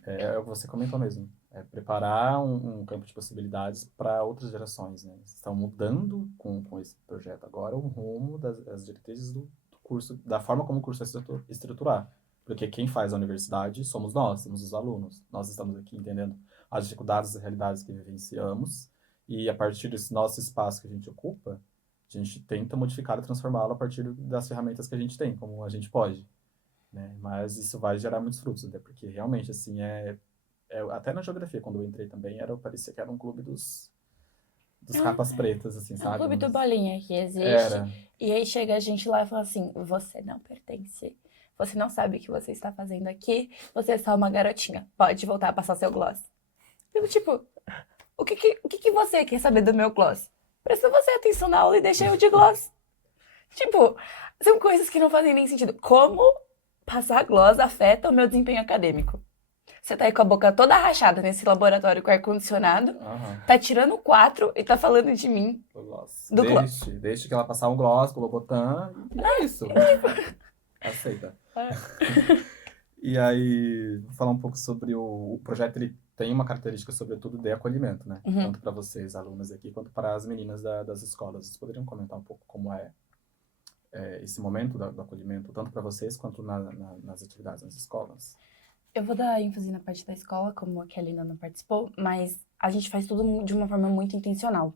é o que você comentou mesmo, é preparar um campo de possibilidades para outras gerações, né? Vocês estão mudando com esse projeto agora o rumo das diretrizes do curso, da forma como o curso vai estruturar. Porque quem faz a universidade somos os alunos. Nós estamos aqui entendendo as dificuldades e realidades que vivenciamos, e a partir desse nosso espaço que a gente ocupa, a gente tenta modificar e transformá-lo a partir das ferramentas que a gente tem, como a gente pode, né? Mas isso vai gerar muitos frutos, até porque realmente, assim, até na geografia, quando eu entrei também, parecia que era um clube dos capas pretas, assim, É o sabe? clube do Mas bolinha que existe. era, E aí chega a gente lá e fala assim: você não pertence. Você não sabe o que você está fazendo aqui. Você é só uma garotinha. Pode voltar a passar seu gloss. Eu, tipo, o que você quer saber do meu gloss? Presta você atenção na aula e deixa eu de gloss. Tipo, são coisas que não fazem nem sentido. Como passar gloss afeta o meu desempenho acadêmico? Você tá aí com a boca toda rachada nesse laboratório com ar-condicionado, tá tirando 4 e tá falando de mim. o gloss. Do gloss. Deixe que ela passar um gloss com o Lobotan, e é isso. Aceita. E aí, vou falar um pouco sobre o projeto. Ele tem uma característica, sobretudo, de acolhimento, né? Tanto para vocês, alunos aqui, quanto para as meninas das escolas. Vocês poderiam comentar um pouco como é esse momento do acolhimento, tanto para vocês quanto nas atividades nas escolas? Eu vou dar ênfase na parte da escola, como a Kelly ainda não participou, mas a gente faz tudo de uma forma muito intencional.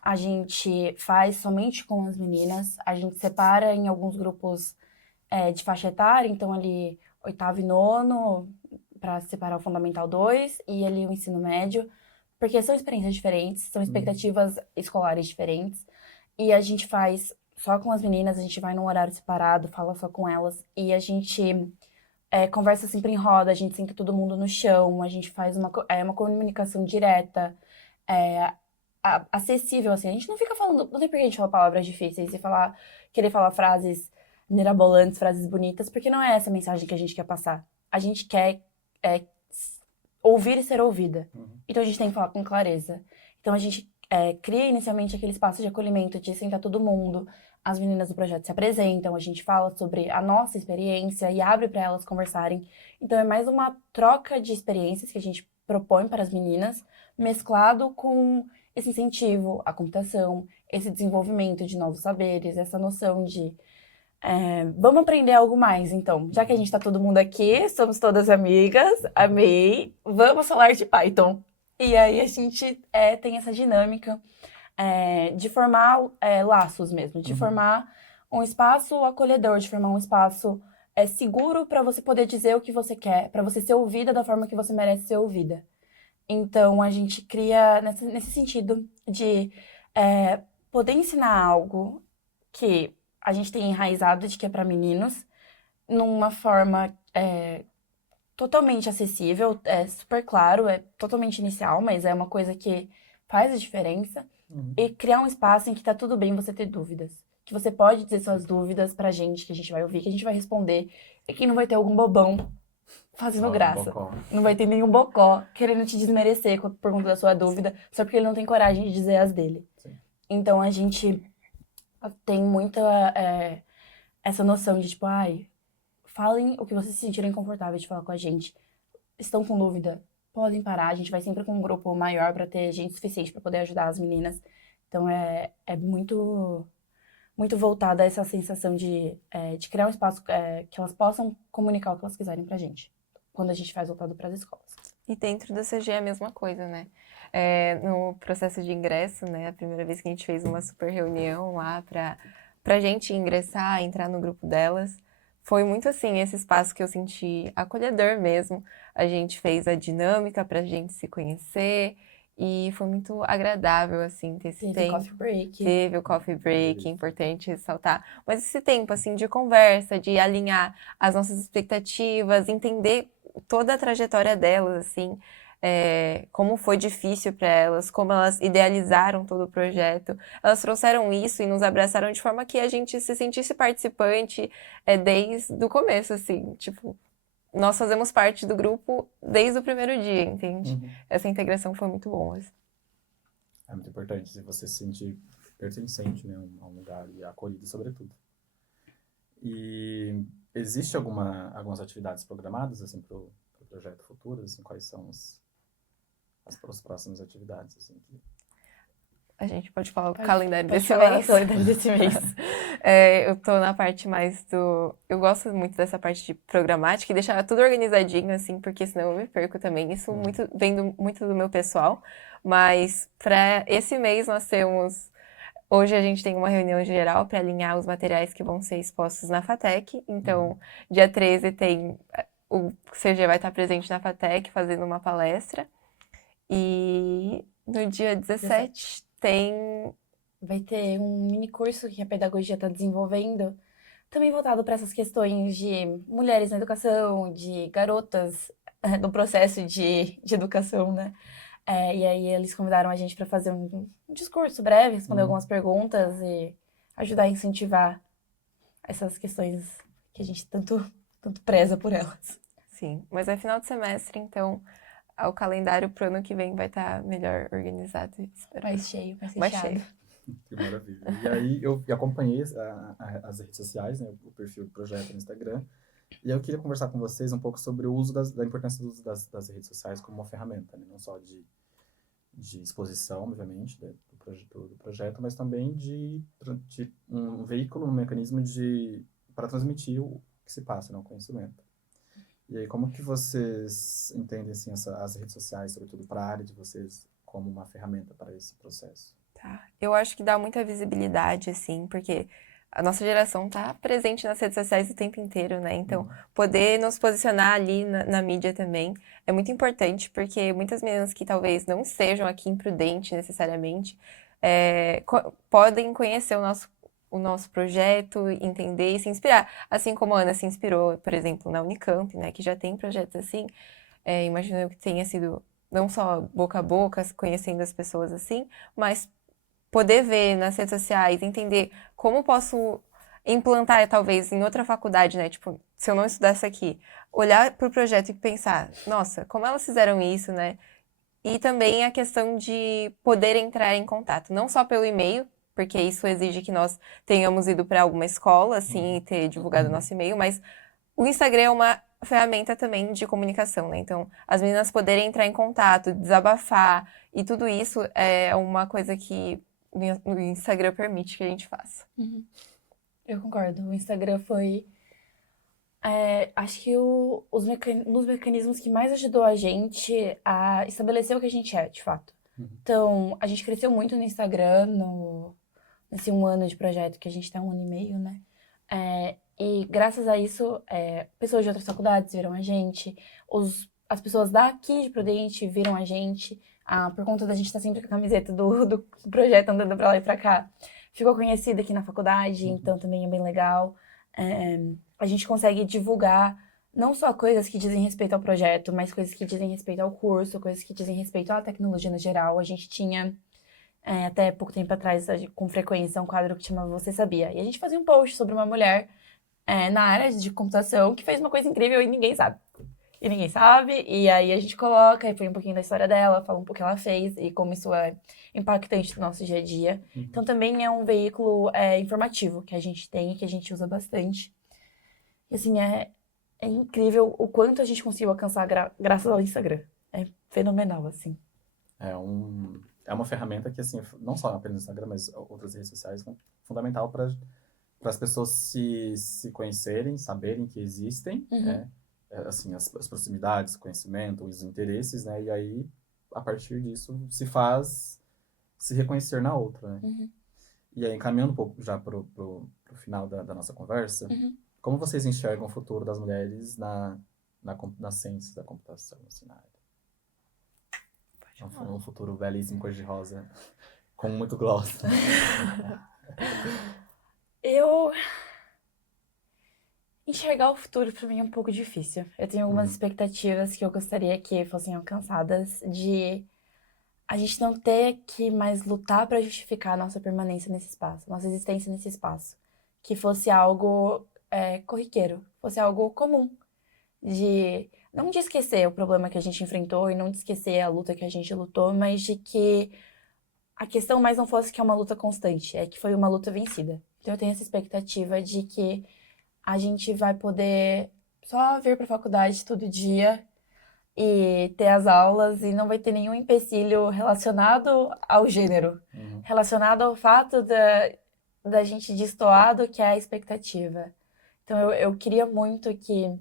A gente faz somente com as meninas, a gente separa em alguns grupos de faixa etária, então ali 8º e 9º, para separar o Fundamental 2 e ali o ensino médio, porque são experiências diferentes, são expectativas escolares diferentes, e a gente faz só com as meninas, a gente vai num horário separado, fala só com elas, e a gente conversa sempre em roda, a gente senta todo mundo no chão, a gente faz uma comunicação direta, é, acessível, assim. A gente não fica falando, não tem por que a gente falar palavras difíceis e querer falar frases mirabolantes, frases bonitas, porque não é essa a mensagem que a gente quer passar. A gente quer ouvir e ser ouvida. Então a gente tem que falar com clareza. Então a gente cria inicialmente aquele espaço de acolhimento, de sentar todo mundo. As meninas do projeto se apresentam, a gente fala sobre a nossa experiência e abre para elas conversarem. Então é mais uma troca de experiências que a gente propõe para as meninas, mesclado com esse incentivo à computação, esse desenvolvimento de novos saberes, essa noção de vamos aprender algo mais, então. Já que a gente tá todo mundo aqui, somos todas amigas, amei, vamos falar de Python. E aí a gente tem essa dinâmica de formar laços mesmo, de formar um espaço acolhedor, de formar um espaço seguro para você poder dizer o que você quer, para você ser ouvida da forma que você merece ser ouvida. Então a gente cria nesse sentido de poder ensinar algo que a gente tem enraizado de que é para meninos, numa forma totalmente acessível, super claro, é totalmente inicial, mas é uma coisa que faz a diferença. E criar um espaço em que tá tudo bem você ter dúvidas. Que você pode dizer suas dúvidas pra gente, que a gente vai ouvir, que a gente vai responder. E que não vai ter algum bobão fazendo graça. Não vai ter nenhum bocó querendo te desmerecer por conta da sua dúvida, só porque ele não tem coragem de dizer as dele. Sim. Então a gente tem muita essa noção de tipo, falem o que vocês se sentirem confortáveis de falar com a gente. Estão com dúvida? Podem parar, a gente vai sempre com um grupo maior para ter gente suficiente para poder ajudar as meninas. Então é muito muito voltada a essa sensação de criar um espaço que elas possam comunicar o que elas quiserem pra gente, quando a gente faz voltado para as escolas. E dentro da CG é a mesma coisa, né? No processo de ingresso, né? A primeira vez que a gente fez uma super reunião lá pra gente ingressar, entrar no grupo delas, foi muito assim, esse espaço que eu senti acolhedor mesmo. A gente fez a dinâmica pra gente se conhecer e foi muito agradável, assim, ter esse tempo. Coffee break. Teve o coffee break, importante ressaltar. Mas esse tempo, assim, de conversa, de alinhar as nossas expectativas, entender toda a trajetória delas, assim, como foi difícil para elas, como elas idealizaram todo o projeto. Elas trouxeram isso e nos abraçaram de forma que a gente se sentisse participante desde o começo, assim, tipo, nós fazemos parte do grupo desde o primeiro dia, entende? Essa integração foi muito boa. Assim. É muito importante se você se sentir pertencente, né, a um lugar e acolhido, sobretudo. E existe algumas atividades programadas assim para o projeto futuro? Assim, quais são as próximas atividades? Assim, A gente pode falar o calendário desse mês. Eu tô na parte mais do... Eu gosto muito dessa parte de programática e deixar tudo organizadinho, assim, porque senão eu me perco também. Isso vem muito do meu pessoal. Mas para esse mês nós temos... Hoje a gente tem uma reunião geral para alinhar os materiais que vão ser expostos na FATEC. Então, dia 13 o CG vai estar presente na FATEC fazendo uma palestra. E no dia 17 vai ter um mini curso que a pedagogia está desenvolvendo, também voltado para essas questões de mulheres na educação, de garotas no processo de educação, né? E aí eles convidaram a gente para fazer um discurso breve, responder algumas perguntas e ajudar a incentivar essas questões que a gente tanto preza por elas. Sim, mas é final de semestre, então o calendário pro ano que vem vai estar melhor organizado. Mais cheio, mais cheio. Que maravilha. E aí eu acompanhei as redes sociais, né, o perfil do projeto no Instagram, e eu queria conversar com vocês um pouco sobre o uso da importância do uso das redes sociais como uma ferramenta, né, não só de exposição, obviamente, do projeto, mas também de um veículo, um mecanismo para transmitir o que se passa, né, o conhecimento. E aí, como que vocês entendem assim, as redes sociais, sobretudo para a área de vocês, como uma ferramenta para esse processo? Tá. Eu acho que dá muita visibilidade, assim, porque a nossa geração tá presente nas redes sociais o tempo inteiro, né? Então, poder nos posicionar ali na mídia também é muito importante, porque muitas meninas que talvez não sejam aqui em Prudente necessariamente, podem conhecer o nosso projeto, entender e se inspirar. Assim como a Ana se inspirou, por exemplo, na Unicamp, né, que já tem projetos assim, imagino eu que tenha sido não só boca a boca, conhecendo as pessoas assim, mas poder ver nas redes sociais, entender como posso implantar, talvez, em outra faculdade, né? Tipo, se eu não estudasse aqui, olhar para o projeto e pensar, nossa, como elas fizeram isso, né? E também a questão de poder entrar em contato, não só pelo e-mail, porque isso exige que nós tenhamos ido para alguma escola, assim, e ter divulgado o nosso e-mail, mas o Instagram é uma ferramenta também de comunicação, né? Então, as meninas poderem entrar em contato, desabafar, e tudo isso é uma coisa que o Instagram permite que a gente faça. Eu concordo. O Instagram foi, acho que nos mecanismos que mais ajudou a gente a estabelecer o que a gente é, de fato. Então, a gente cresceu muito no Instagram, nesse 1 ano de projeto, que a gente tem 1 ano e meio, né? E graças a isso, pessoas de outras faculdades viram a gente, as pessoas daqui de Prudente viram a gente, por conta da gente estar sempre com a camiseta do projeto andando pra lá e pra cá. Ficou conhecida aqui na faculdade, então também é bem legal. A gente consegue divulgar não só coisas que dizem respeito ao projeto, mas coisas que dizem respeito ao curso, coisas que dizem respeito à tecnologia no geral. A gente tinha, até pouco tempo atrás, com frequência, um quadro que chamava Você Sabia? E a gente fazia um post sobre uma mulher na área de computação que fez uma coisa incrível e ninguém sabe. E aí a gente coloca, e põe um pouquinho da história dela, fala um pouco o que ela fez e como isso é impactante no nosso dia a dia. Então também é um veículo informativo que a gente tem e que a gente usa bastante. E assim, é incrível o quanto a gente conseguiu alcançar graças ao Instagram. É fenomenal, assim. É uma ferramenta que, assim, não só apenas no Instagram, mas outras redes sociais, é fundamental para as pessoas se conhecerem, saberem que existem, assim, as proximidades, o conhecimento, os interesses, né? E aí, a partir disso, se reconhecer na outra, né? E aí, encaminhando um pouco já pro final da nossa conversa, como vocês enxergam o futuro das mulheres na ciência da computação, assim, na área? Um futuro belíssimo, cor-de-rosa, com muito gloss. Enxergar o futuro pra mim é um pouco difícil. Eu tenho algumas expectativas que eu gostaria que fossem alcançadas, de a gente não ter que mais lutar pra justificar a nossa permanência nesse espaço, nossa existência nesse espaço. Que fosse algo corriqueiro, fosse algo comum. Não de esquecer o problema que a gente enfrentou e não de esquecer a luta que a gente lutou, mas de que a questão mais não fosse que é uma luta constante, é que foi uma luta vencida. Então eu tenho essa expectativa de que a gente vai poder só vir pra faculdade todo dia e ter as aulas e não vai ter nenhum empecilho relacionado ao gênero, relacionado ao fato da gente destoar do que é a expectativa. Então eu queria muito que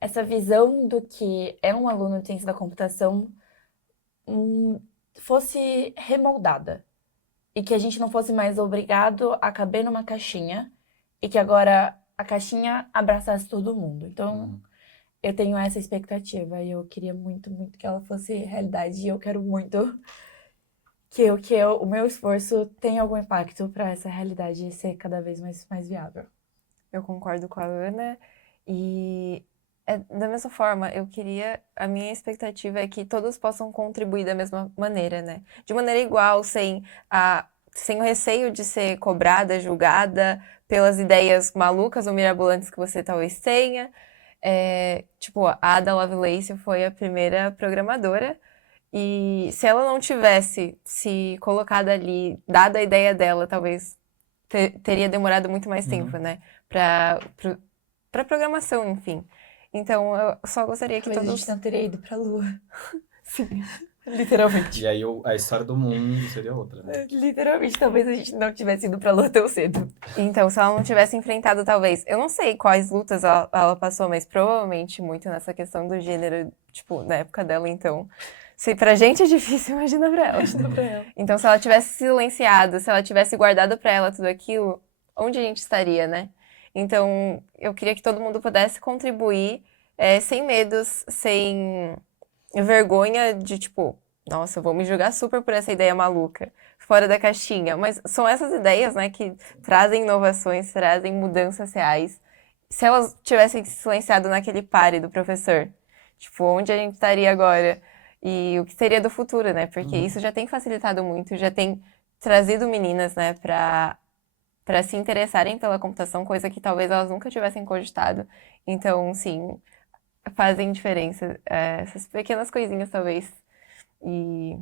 essa visão do que é um aluno de ciência da computação fosse remoldada. E que a gente não fosse mais obrigado a caber numa caixinha e que agora a caixinha abraçasse todo mundo. Então, eu tenho essa expectativa e eu queria muito, muito que ela fosse realidade. E eu quero muito que o meu esforço tenha algum impacto para essa realidade ser cada vez mais viável. Eu concordo com a Ana e da mesma forma, a minha expectativa é que todos possam contribuir da mesma maneira, né? De maneira igual, sem o receio de ser cobrada, julgada pelas ideias malucas ou mirabolantes que você talvez tenha. Tipo, a Ada Lovelace foi a primeira programadora e se ela não tivesse se colocado ali, dado a ideia dela, talvez teria demorado muito mais tempo, né? Pra programação, enfim. Então, eu só gostaria que Talvez todos... a gente não teria ido pra Lua. Sim. Literalmente. E aí a história do mundo seria outra, né? Literalmente, talvez a gente não tivesse ido pra Lua tão cedo. Então, se ela não tivesse enfrentado, talvez... Eu não sei quais lutas ela passou, mas provavelmente muito nessa questão do gênero, tipo, na época dela, então... Se pra gente é difícil, imagina pra ela. Então, se ela tivesse silenciado, se ela tivesse guardado pra ela tudo aquilo, onde a gente estaria, né? Então, eu queria que todo mundo pudesse contribuir sem medos, sem vergonha de, tipo, nossa, vou me julgar super por essa ideia maluca, fora da caixinha. Mas são essas ideias, né, que trazem inovações, trazem mudanças reais. Se elas tivessem se silenciado naquele pare do professor, tipo, onde a gente estaria agora? E o que seria do futuro, né? Porque isso já tem facilitado muito, já tem trazido meninas, né, para se interessarem pela computação, coisa que talvez elas nunca tivessem cogitado. Então, sim, fazem diferença, essas pequenas coisinhas, talvez, e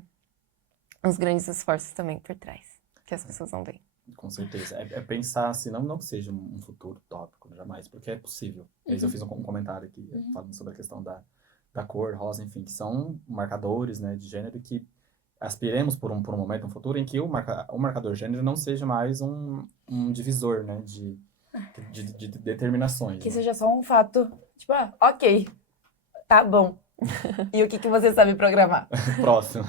os grandes esforços também por trás, que as pessoas não veem. Com certeza. É pensar assim, não que seja um futuro utópico, jamais, porque é possível. Eu fiz um comentário aqui falando sobre a questão da cor, rosa, enfim, que são marcadores, né, de gênero que aspiremos por um momento, um futuro em que o marcador gênero não seja mais um divisor, né, de determinações. Que Né? seja só um fato, tipo, ok, tá bom. E o que você sabe programar? Próxima.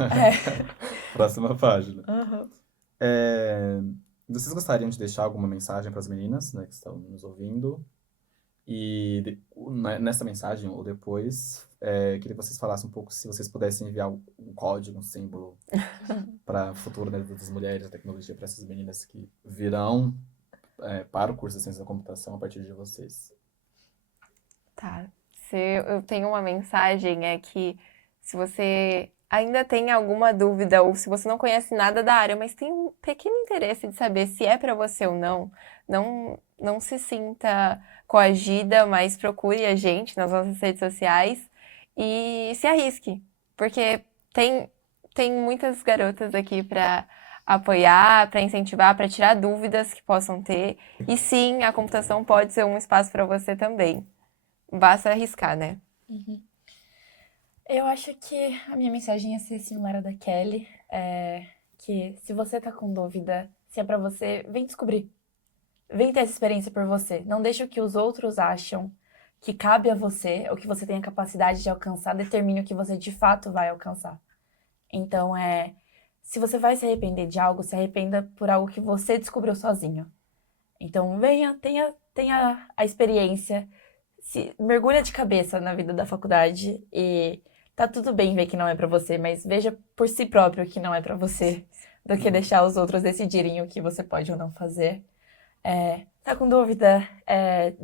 Próxima página. Uhum. Vocês gostariam de deixar alguma mensagem para as meninas, né, que estão nos ouvindo? E nessa mensagem, ou depois, queria que vocês falassem um pouco, se vocês pudessem enviar um código, um símbolo para o futuro, né, das mulheres, da tecnologia, para essas meninas que virão para o curso de Ciência da Computação a partir de vocês. Tá. Se eu tenho uma mensagem, é que se você ainda tem alguma dúvida, ou se você não conhece nada da área, mas tem um pequeno interesse de saber se é para você ou não se sinta coagida, mas procure a gente nas nossas redes sociais e se arrisque, porque tem muitas garotas aqui para apoiar, para incentivar, para tirar dúvidas que possam ter. E sim, a computação pode ser um espaço para você também. Basta arriscar, né? Eu acho que a minha mensagem ia ser similar à da Kelly, que se você tá com dúvida, se é pra você, vem descobrir. Vem ter essa experiência por você. Não deixe o que os outros acham que cabe a você, ou que você tem a capacidade de alcançar, determine o que você de fato vai alcançar. Então, se você vai se arrepender de algo, se arrependa por algo que você descobriu sozinho. Então, venha, tenha a experiência, mergulha de cabeça na vida da faculdade e tá tudo bem ver que não é pra você, mas veja por si próprio que não é pra você, do que deixar os outros decidirem o que você pode ou não fazer. Tá com dúvida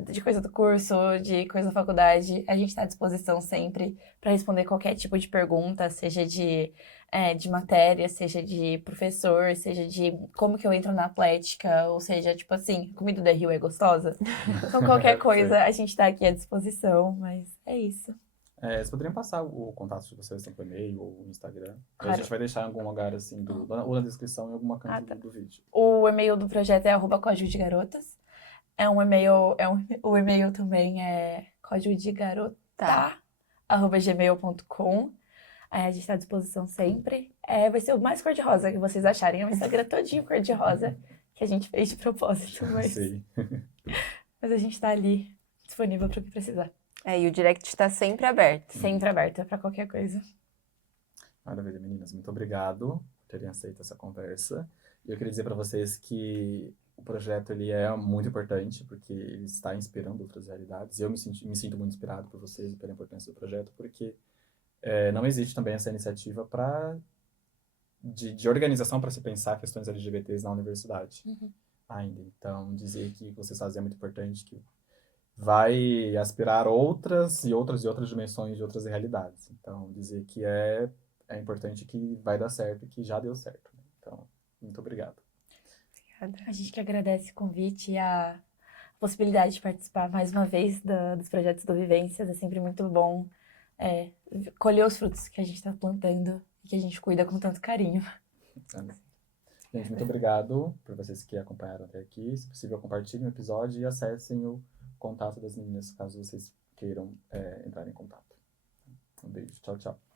de coisa do curso, de coisa da faculdade, a gente tá à disposição sempre para responder qualquer tipo de pergunta, seja de matéria, seja de professor, seja de como que eu entro na atlética, ou seja, tipo assim, comida da Rio é gostosa? Então qualquer coisa, a gente tá aqui à disposição, mas é isso. Vocês poderiam passar o contato de vocês, tanto por e-mail ou no Instagram. Claro. A gente vai deixar em algum lugar, assim, ou na descrição, em alguma canto tá. do vídeo. O e-mail do projeto é @código de garotas. O e-mail também é código de garota, @gmail.com. A gente está à disposição sempre. Vai ser o mais cor-de-rosa que vocês acharem. É um Instagram todinho cor-de-rosa que a gente fez de propósito, mas Sim. a gente está ali disponível para o que precisar. E o direct está sempre aberto. Sempre aberta para qualquer coisa. Maravilha, meninas. Muito obrigado por terem aceito essa conversa. E eu queria dizer para vocês que o projeto ele é muito importante, porque ele está inspirando outras realidades. Eu me sinto muito inspirado por vocês e pela importância do projeto, porque não existe também essa iniciativa de organização para se pensar questões LGBTs na universidade ainda. Então, dizer que vocês fazem é muito importante, que vai aspirar outras dimensões de outras realidades. Então, dizer que é importante, que vai dar certo, que já deu certo. Então, muito obrigado. A gente que agradece o convite e a possibilidade de participar mais uma vez dos projetos do Vivências. É sempre muito bom colher os frutos que a gente está plantando e que a gente cuida com tanto carinho. Gente, muito obrigado por vocês que acompanharam até aqui. Se possível, compartilhem o episódio e acessem o contato das meninas, caso vocês queiram entrar em contato. Um beijo. Tchau, tchau.